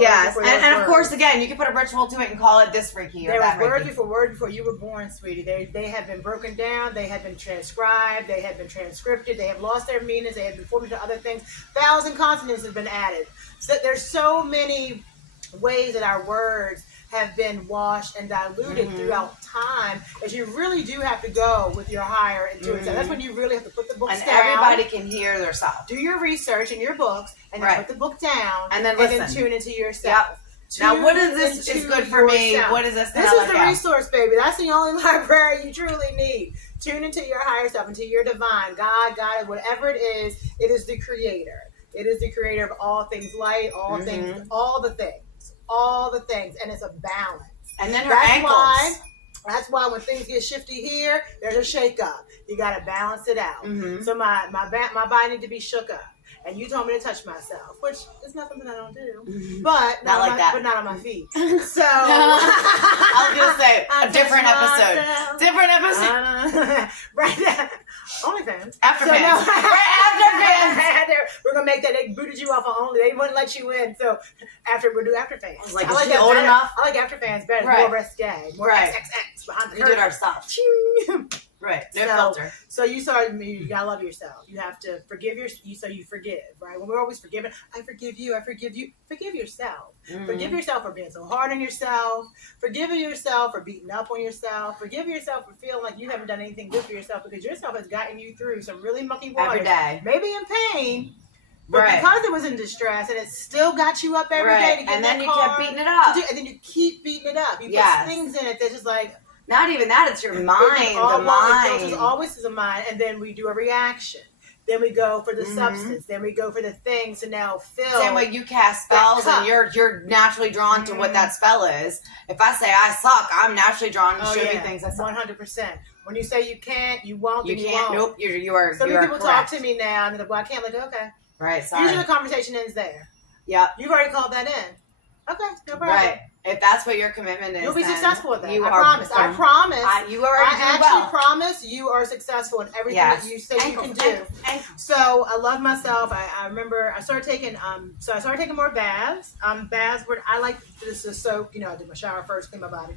Yes, and of course, again, you can put a ritual to it and call it this Reiki or that Reiki. There was word before you were born, sweetie. They have been broken down. They have been transcribed. They have been transcripted. They have lost their meanings. They have been formed into other things. 1,000 consonants have been added. So there's so many ways that our words have been washed and diluted throughout time, that you really do have to go with your higher intuitive self. That's when you really have to put the books down. And everybody can hear their self. Do your research in your books, and then put the book down, and then listen. And then tune into yourself. Yep. Now, what is this is good for me? What is this? This is the resource, baby. That's the only library you truly need. Tune into your higher self, into your divine, God, whatever it is the creator. It is the creator of all things light, all things, all the things, and it's a balance. And then ankles. That's why when things get shifty here, there's a shake up. You got to balance it out. So my body needs to be shook up. And you told me to touch myself, which is not something I don't do, but not on my feet. So I was gonna say a different episode. Different episode. Right now, OnlyFans. Afterfans. Afterfans. We're gonna make that. They booted you off of Only. They wouldn't let you in. So we'll do Afterfans. I was like, I like that old better. enough? I like Afterfans better. Right. More risque. More XXX behind the curtain. We did ourselves. Right. No filter. So you gotta love yourself. You have to forgive so you forgive, right? When we're always forgiving, I forgive you, forgive yourself. Forgive yourself for being so hard on yourself. Forgive yourself for beating up on yourself. Forgive yourself for feeling like you haven't done anything good for yourself, because yourself has gotten you through some really mucky waters. Every day. Maybe in pain. But because it was in distress, and it still got you up every day to get and then you kept beating it up. and then you keep beating it up. You put things in it that's just like, not even that, it's your mind. The mind. It's always is a mind. And then we do a reaction. Then we go for the substance. Then we go for the thing to now fill. Same way you cast spells and you're naturally drawn to what that spell is. If I say I suck, I'm naturally drawn to show me things I suck. 100%. When you say you can't, you won't, you can't. Won't. Nope. You are. Some people talk to me now and they're like, well, I can't. Like, okay. Right. Sorry. Usually the conversation ends there. Yep. You've already called that in. Okay. No problem. Right. If that's what your commitment is, you'll be successful with that. I promise. I promise. You already do well. I actually promise you are successful in everything that you say you can do. So I love myself. I remember I started taking more baths. Baths were I like this to soak. I did my shower first, clean my body.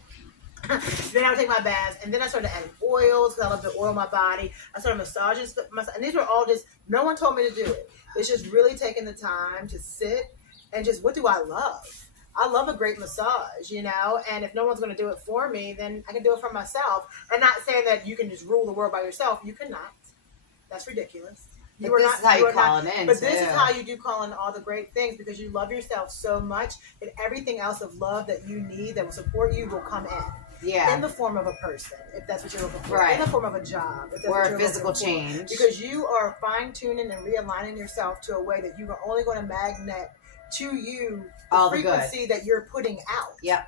Then I would take my baths, and then I started adding oils because I love to oil my body. I started massaging myself, and these were all just, no one told me to do it. It's just really taking the time to sit and just, what do I love? I love a great massage, and if no one's going to do it for me, then I can do it for myself. And not saying that you can just rule the world by yourself. You cannot. That's ridiculous. This is how you call it in. But this is how you do call in all the great things, because you love yourself so much that everything else of love that you need that will support you will come in. Yeah. In the form of a person, if that's what you're looking for. Right. In the form of a job. If that's or what a you're physical looking for. change. Because you are fine-tuning and realigning yourself to a way that you are only going to magnet to you the frequency that you're putting out. Yep.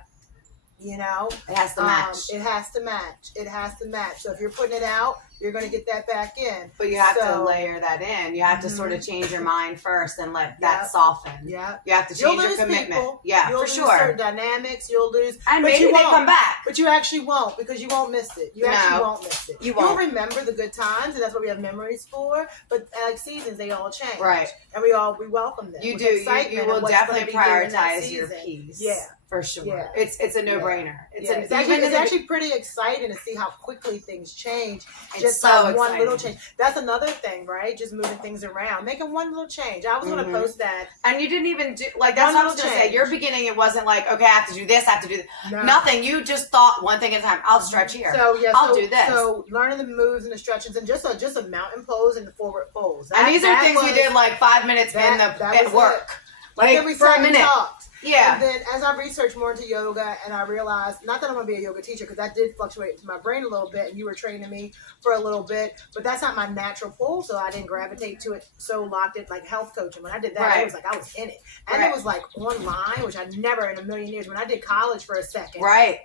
It has to match. It has to match. So if you're putting it out, you're going to get that back in. But you have to layer that in. You have to sort of change your mind first and let that soften. Yeah. You have to change your commitment. People. Yeah, you'll for lose sure. Certain dynamics, you'll lose. And maybe they come back. But you actually won't, because you won't miss it. You actually won't miss it. You'll remember the good times, and that's what we have memories for. But like seasons, they all change. Right. And we welcome them. You do. You will definitely prioritize your peace. Yeah. For sure. Yeah. It's a no-brainer. It's actually pretty exciting to see how quickly things change. Just so one little change. That's another thing, right? Just moving things around. Making one little change. I was going to post that. And you didn't even do, that's what I was going to say. Your beginning, it wasn't like, okay, I have to do this, I have to do this. No. Nothing. You just thought one thing at a time. I'll stretch here. I'll do this. So learning the moves and the stretches, and just a mountain pose and the forward folds. And these are things we did like 5 minutes at work. Like we for a minute. Talked. Yeah. And then as I researched more into yoga, and I realized, not that I'm going to be a yoga teacher, because that did fluctuate my brain a little bit, and you were training me for a little bit, but that's not my natural pull, so I didn't gravitate to it so locked it, like health coaching. When I did that, it was like I was in it. And it was like online, which I never in a million years, when I did college for a second. Right.